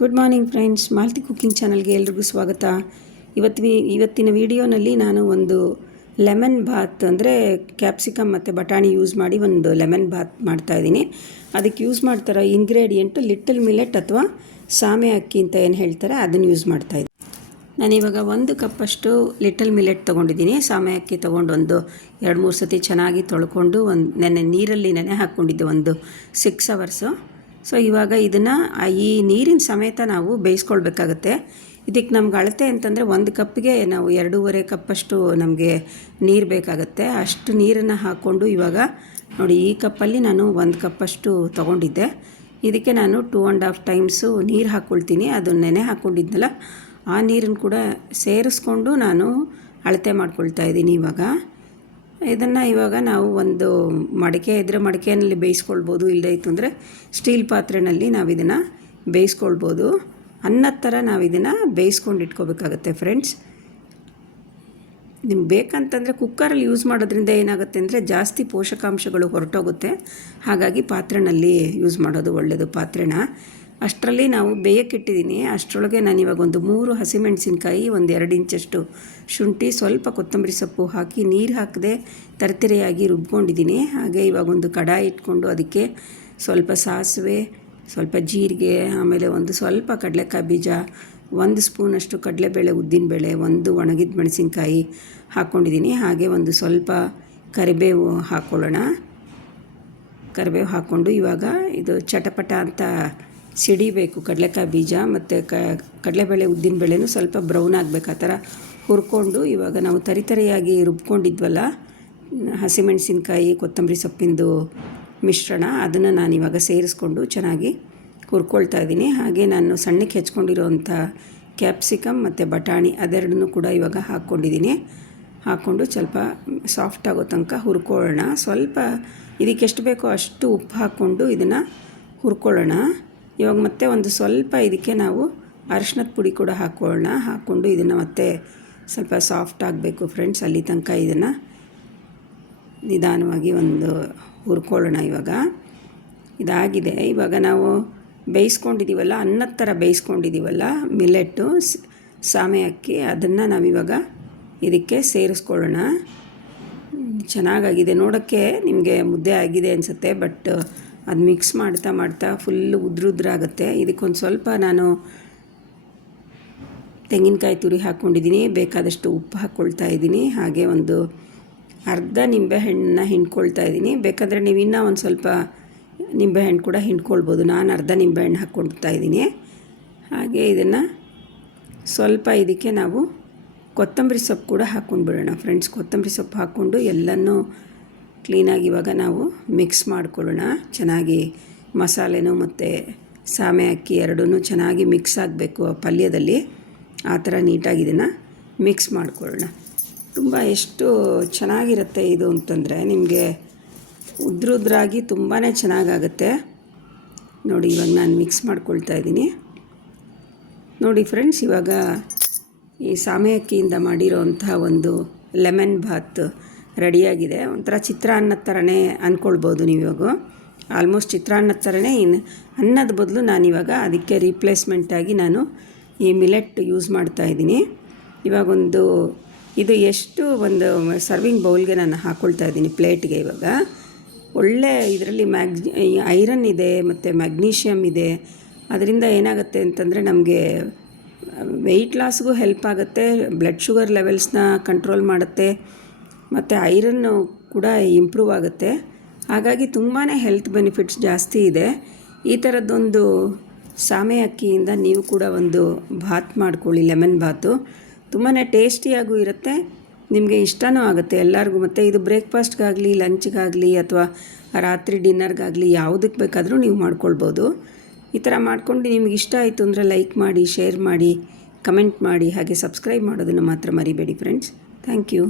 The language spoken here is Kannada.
Good morning friends, Malathi cooking ಚಾನಲ್ಗೆ ಎಲ್ರಿಗೂ ಸ್ವಾಗತ. ಇವತ್ತಿನ ವಿಡಿಯೋನಲ್ಲಿ ನಾನು ಒಂದು ಲೆಮನ್ ಬಾತ್ ಅಂದರೆ ಕ್ಯಾಪ್ಸಿಕಮ್ ಮತ್ತು ಬಟಾಣಿ ಯೂಸ್ ಮಾಡಿ ಒಂದು ಲೆಮನ್ ಬಾತ್ ಮಾಡ್ತಾಯಿದ್ದೀನಿ. ಅದಕ್ಕೆ ಯೂಸ್ ಮಾಡ್ತಾರೋ ಇಂಗ್ರೀಡಿಯೆಂಟು ಲಿಟಲ್ ಮಿಲೆಟ್ ಅಥವಾ ಸಾಮೆ ಅಕ್ಕಿ ಅಂತ ಏನು ಹೇಳ್ತಾರೆ ಅದನ್ನು ಯೂಸ್ ಮಾಡ್ತಾಯಿದ್ದೀನಿ. ನಾನಿವಾಗ 1 ಕಪ್ಪಷ್ಟು ಲಿಟಲ್ ಮಿಲೆಟ್ ತೊಗೊಂಡಿದ್ದೀನಿ. ಸಾಮೆ ಅಕ್ಕಿ ತೊಗೊಂಡು ಒಂದು 2-3 ಸತಿ ಚೆನ್ನಾಗಿ ತೊಳ್ಕೊಂಡು ನೀರಲ್ಲಿ ನೆನೆ ಹಾಕ್ಕೊಂಡಿದ್ದೆ ಒಂದು 6 ಅವರ್ಸು. ಸೊ ಇವಾಗ ಇದನ್ನು ಈ ನೀರಿನ ಸಮೇತ ನಾವು ಬೇಯಿಸ್ಕೊಳ್ಬೇಕಾಗತ್ತೆ. ಇದಕ್ಕೆ ನಮ್ಗೆ ಅಳತೆ ಅಂತಂದರೆ 1 ಕಪ್ಪಿಗೆ ನಾವು 2.5 ಕಪ್ಪಷ್ಟು ನಮಗೆ ನೀರು ಬೇಕಾಗುತ್ತೆ. ಅಷ್ಟು ನೀರನ್ನು ಹಾಕ್ಕೊಂಡು ಇವಾಗ ನೋಡಿ, ಈ ಕಪ್ಪಲ್ಲಿ ನಾನು 1 ಕಪ್ಪಷ್ಟು ತೊಗೊಂಡಿದ್ದೆ. ಇದಕ್ಕೆ ನಾನು 2.5 ಟೈಮ್ಸು ನೀರು ಹಾಕ್ಕೊಳ್ತೀನಿ. ಅದು ನೆನೆ ಹಾಕ್ಕೊಂಡಿದ್ನಲ್ಲ, ಆ ನೀರನ್ನು ಕೂಡ ಸೇರಿಸ್ಕೊಂಡು ನಾನು ಅಳತೆ ಮಾಡ್ಕೊಳ್ತಾ ಇದ್ದೀನಿ. ಇವಾಗ ನಾವು ಒಂದು ಮಡಿಕೆ ಇದ್ದರೆ ಮಡಿಕೆಯಲ್ಲಿ ಬೇಯಿಸ್ಕೊಳ್ಬೋದು, ಇಲ್ಲದೇ ಇತ್ತು ಅಂದರೆ ಸ್ಟೀಲ್ ಪಾತ್ರೆಯಲ್ಲಿ ನಾವು ಇದನ್ನು ಬೇಯಿಸ್ಕೊಳ್ಬೋದು. ಅನ್ನದ ಥರ ನಾವು ಇದನ್ನು ಬೇಯಿಸ್ಕೊಂಡು ಇಟ್ಕೋಬೇಕಾಗತ್ತೆ ಫ್ರೆಂಡ್ಸ್. ನಿಮ್ಗೆ ಬೇಕಂತಂದರೆ ಕುಕ್ಕರಲ್ಲಿ ಯೂಸ್ ಮಾಡೋದ್ರಿಂದ ಏನಾಗುತ್ತೆ ಅಂದರೆ ಜಾಸ್ತಿ ಪೋಷಕಾಂಶಗಳು ಹೊರಟೋಗುತ್ತೆ. ಹಾಗಾಗಿ ಪಾತ್ರೆಯಲ್ಲಿ ಯೂಸ್ ಮಾಡೋದು ಒಳ್ಳೆಯದು ಪಾತ್ರೆನ. ಅಷ್ಟರಲ್ಲಿ ನಾವು ಬೇಯಕ್ಕಿಟ್ಟಿದ್ದೀನಿ. ಅಷ್ಟರೊಳಗೆ ನಾನಿವಾಗ ಒಂದು 3 ಹಸಿಮೆಣಸಿನ್ಕಾಯಿ, ಒಂದು 2 ಇಂಚಷ್ಟು ಶುಂಠಿ, ಸ್ವಲ್ಪ ಕೊತ್ತಂಬರಿ ಸೊಪ್ಪು ಹಾಕಿ ನೀರು ಹಾಕದೆ ತರಿತರಿಯಾಗಿ ರುಬ್ಕೊಂಡಿದ್ದೀನಿ. ಹಾಗೆ ಇವಾಗ ಒಂದು ಕಡಾಯಿ ಇಟ್ಕೊಂಡು ಅದಕ್ಕೆ ಸ್ವಲ್ಪ ಸಾಸಿವೆ, ಸ್ವಲ್ಪ ಜೀರಿಗೆ, ಆಮೇಲೆ ಒಂದು ಸ್ವಲ್ಪ ಕಡಲೆಕಾಯಿ ಬೀಜ, 1 ಸ್ಪೂನಷ್ಟು ಕಡಲೆಬೇಳೆ, ಉದ್ದಿನಬೇಳೆ, 1 ಒಣಗಿದ ಮೆಣಸಿನ್ಕಾಯಿ ಹಾಕ್ಕೊಂಡಿದ್ದೀನಿ. ಹಾಗೆ ಒಂದು ಸ್ವಲ್ಪ ಕರಿಬೇವು ಹಾಕ್ಕೊಳ್ಳೋಣ. ಕರಿಬೇವು ಹಾಕ್ಕೊಂಡು ಇವಾಗ ಇದು ಚಟಪಟ ಅಂತ ಸಿಡಿಬೇಕು. ಕಡಲೆಕಾಯಿ ಬೀಜ ಮತ್ತು ಕಡಲೆಬೇಳೆ, ಉದ್ದಿನಬೇಳೆನೂ ಸ್ವಲ್ಪ ಬ್ರೌನ್ ಆಗಬೇಕು. ಆ ಥರ ಹುರ್ಕೊಂಡು ಇವಾಗ ನಾವು ತರಿತರಿಯಾಗಿ ರುಬ್ಕೊಂಡಿದ್ವಲ್ಲ ಹಸಿಮೆಣಸಿನ್ಕಾಯಿ, ಕೊತ್ತಂಬರಿ ಸೊಪ್ಪಿಂದು ಮಿಶ್ರಣ, ಅದನ್ನು ನಾನಿವಾಗ ಸೇರಿಸ್ಕೊಂಡು ಚೆನ್ನಾಗಿ ಹುರ್ಕೊಳ್ತಾ ಇದ್ದೀನಿ. ಹಾಗೆ ನಾನು ಸಣ್ಣಕ್ಕೆ ಹೆಚ್ಕೊಂಡಿರೋವಂಥ ಕ್ಯಾಪ್ಸಿಕಮ್ ಮತ್ತು ಬಟಾಣಿ ಅದೆರಡನ್ನೂ ಕೂಡ ಇವಾಗ ಹಾಕ್ಕೊಂಡಿದ್ದೀನಿ. ಹಾಕ್ಕೊಂಡು ಸ್ವಲ್ಪ ಸಾಫ್ಟ್ ಆಗೋ ತನಕ ಹುರ್ಕೊಳ್ಳೋಣ. ಸ್ವಲ್ಪ ಇದಕ್ಕೆ ಎಷ್ಟು ಬೇಕೋ ಅಷ್ಟು ಉಪ್ಪು ಹಾಕ್ಕೊಂಡು ಇದನ್ನು ಹುರ್ಕೊಳ್ಳೋಣ. ಇವಾಗ ಮತ್ತೆ ಒಂದು ಸ್ವಲ್ಪ ಇದಕ್ಕೆ ನಾವು ಅರಿಶಿಣದ ಪುಡಿ ಕೂಡ ಹಾಕ್ಕೊಂಡು ಇದನ್ನು ಮತ್ತೆ ಸ್ವಲ್ಪ ಸಾಫ್ಟ್ ಆಗಬೇಕು ಫ್ರೆಂಡ್ಸ್. ಅಲ್ಲಿ ತನಕ ಇದನ್ನು ನಿಧಾನವಾಗಿ ಒಂದು ಹುರ್ಕೊಳ್ಳೋಣ. ಇವಾಗ ಇದಾಗಿದೆ. ಇವಾಗ ನಾವು ಬೇಯಿಸ್ಕೊಂಡಿದ್ದೀವಲ್ಲ, ಅನ್ನದ ಥರ ಬೇಯಿಸ್ಕೊಂಡಿದ್ದೀವಲ್ಲ ಮಿಲೆಟ್ಟು, ಸಾಮೆ ಅಕ್ಕಿ, ಅದನ್ನು ನಾವಿವಾಗ ಇದಕ್ಕೆ ಸೇರಿಸ್ಕೊಳ್ಳೋಣ. ಚೆನ್ನಾಗಾಗಿದೆ. ನೋಡೋಕ್ಕೆ ನಿಮಗೆ ಮುದ್ದೆ ಆಗಿದೆ ಅನಿಸುತ್ತೆ, ಬಟ್ ಅದು ಮಿಕ್ಸ್ ಮಾಡ್ತಾ ಫುಲ್ಲು ಉದ್ರಾಗುತ್ತೆ. ಇದಕ್ಕೊಂದು ಸ್ವಲ್ಪ ನಾನು ತೆಂಗಿನಕಾಯಿ ತುರಿ ಹಾಕ್ಕೊಂಡಿದ್ದೀನಿ, ಬೇಕಾದಷ್ಟು ಉಪ್ಪು ಹಾಕ್ಕೊಳ್ತಾ ಇದ್ದೀನಿ. ಹಾಗೆ ಒಂದು ಅರ್ಧ ನಿಂಬೆಹಣ್ಣನ್ನ ಹಿಂಡ್ಕೊಳ್ತಾ ಇದ್ದೀನಿ. ಬೇಕಾದರೆ ನೀವು ಇನ್ನೂ ಒಂದು ಸ್ವಲ್ಪ ನಿಂಬೆಹಣ್ಣು ಕೂಡ ಹಿಂಡ್ಕೊಳ್ಬೋದು. ನಾನು ಅರ್ಧ ನಿಂಬೆಹಣ್ಣು ಹಾಕ್ಕೊಳ್ತಾ ಇದ್ದೀನಿ. ಹಾಗೆ ಇದನ್ನು ಸ್ವಲ್ಪ ಇದಕ್ಕೆ ನಾವು ಕೊತ್ತಂಬರಿ ಸೊಪ್ಪು ಕೂಡ ಹಾಕ್ಕೊಂಡು ಬಿಡೋಣ ಫ್ರೆಂಡ್ಸ್. ಕೊತ್ತಂಬರಿ ಸೊಪ್ಪು ಹಾಕ್ಕೊಂಡು ಎಲ್ಲನೂ ಕ್ಲೀನಾಗಿ ಇವಾಗ ನಾವು ಮಿಕ್ಸ್ ಮಾಡ್ಕೊಳ್ಳೋಣ. ಚೆನ್ನಾಗಿ ಮಸಾಲೆನೂ ಮತ್ತು ಸಾಮೆ ಅಕ್ಕಿ ಎರಡೂ ಚೆನ್ನಾಗಿ ಮಿಕ್ಸ್ ಆಗಬೇಕು ಆ ಪಲ್ಯದಲ್ಲಿ. ಆ ಥರ ನೀಟಾಗಿ ಇದನ್ನು ಮಿಕ್ಸ್ ಮಾಡ್ಕೊಳ್ಳೋಣ. ತುಂಬ ಎಷ್ಟು ಚೆನ್ನಾಗಿರುತ್ತೆ ಇದು ಅಂತಂದರೆ ನಿಮಗೆ ಉದ್ರಾಗಿ ತುಂಬಾ ಚೆನ್ನಾಗಾಗುತ್ತೆ. ನೋಡಿ, ಇವಾಗ ನಾನು ಮಿಕ್ಸ್ ಮಾಡ್ಕೊಳ್ತಾ ಇದ್ದೀನಿ. ನೋಡಿ ಫ್ರೆಂಡ್ಸ್, ಇವಾಗ ಈ ಸಾಮೆ ಅಕ್ಕಿಯಿಂದ ಮಾಡಿರೋವಂಥ ಒಂದು ಲೆಮನ್ ಬಾತ್ ರೆಡಿಯಾಗಿದೆ. ಒಂಥರ ಚಿತ್ರಾನ್ನದ ಥರನೇ ಅಂದ್ಕೊಳ್ಬೋದು ನೀವು. ಇವಾಗ ಆಲ್ಮೋಸ್ಟ್ ಚಿತ್ರಾನ್ನದ ಥರನೇ. ಇನ್ನು ಅನ್ನದ ಬದಲು ನಾನಿವಾಗ ಅದಕ್ಕೆ ರೀಪ್ಲೇಸ್ಮೆಂಟಾಗಿ ನಾನು ಈ ಮಿಲೆಟ್ ಯೂಸ್ ಮಾಡ್ತಾಯಿದ್ದೀನಿ. ಇವಾಗ ಇದು ಎಷ್ಟು ಒಂದು ಸರ್ವಿಂಗ್ ಬೌಲ್ಗೆ ನಾನು ಹಾಕ್ಕೊಳ್ತಾ ಇದ್ದೀನಿ, ಪ್ಲೇಟ್ಗೆ. ಇವಾಗ ಒಳ್ಳೆ ಇದರಲ್ಲಿ ಐರನ್ ಇದೆ ಮತ್ತು ಮ್ಯಾಗ್ನೀಷಿಯಮ್ ಇದೆ. ಅದರಿಂದ ಏನಾಗುತ್ತೆ ಅಂತಂದರೆ ನಮಗೆ ವೆಯ್ಟ್ ಲಾಸ್ಗೂ ಹೆಲ್ಪ್ ಆಗುತ್ತೆ, ಬ್ಲಡ್ ಶುಗರ್ ಲೆವೆಲ್ಸ್ನ ಕಂಟ್ರೋಲ್ ಮಾಡುತ್ತೆ, ಮತ್ತು ಐರನ್ನು ಕೂಡ ಇಂಪ್ರೂವ್ ಆಗುತ್ತೆ. ಹಾಗಾಗಿ ತುಂಬಾ ಹೆಲ್ತ್ ಬೆನಿಫಿಟ್ಸ್ ಜಾಸ್ತಿ ಇದೆ. ಈ ಥರದ್ದೊಂದು ಸಾಮೆ ಅಕ್ಕಿಯಿಂದ ನೀವು ಕೂಡ ಒಂದು ಬಾತ್ ಮಾಡ್ಕೊಳ್ಳಿ, ಲೆಮನ್ ಬಾತು. ತುಂಬಾ ಟೇಸ್ಟಿಯಾಗೂ ಇರುತ್ತೆ, ನಿಮಗೆ ಇಷ್ಟನೂ ಆಗುತ್ತೆ ಎಲ್ಲರಿಗೂ. ಮತ್ತು ಇದು ಬ್ರೇಕ್ಫಾಸ್ಟ್ಗಾಗಲಿ, ಲಂಚ್ಗಾಗಲಿ, ಅಥವಾ ರಾತ್ರಿ ಡಿನ್ನರ್ಗಾಗಲಿ ಯಾವುದಕ್ಕೆ ಬೇಕಾದರೂ ನೀವು ಮಾಡ್ಕೊಳ್ಬೋದು. ಈ ಥರ ಮಾಡ್ಕೊಂಡು ನಿಮ್ಗೆ ಇಷ್ಟ ಆಯಿತು ಅಂದರೆ ಲೈಕ್ ಮಾಡಿ, ಶೇರ್ ಮಾಡಿ, ಕಮೆಂಟ್ ಮಾಡಿ, ಹಾಗೆ ಸಬ್ಸ್ಕ್ರೈಬ್ ಮಾಡೋದನ್ನು ಮಾತ್ರ ಮರಿಬೇಡಿ ಫ್ರೆಂಡ್ಸ್. Thank you.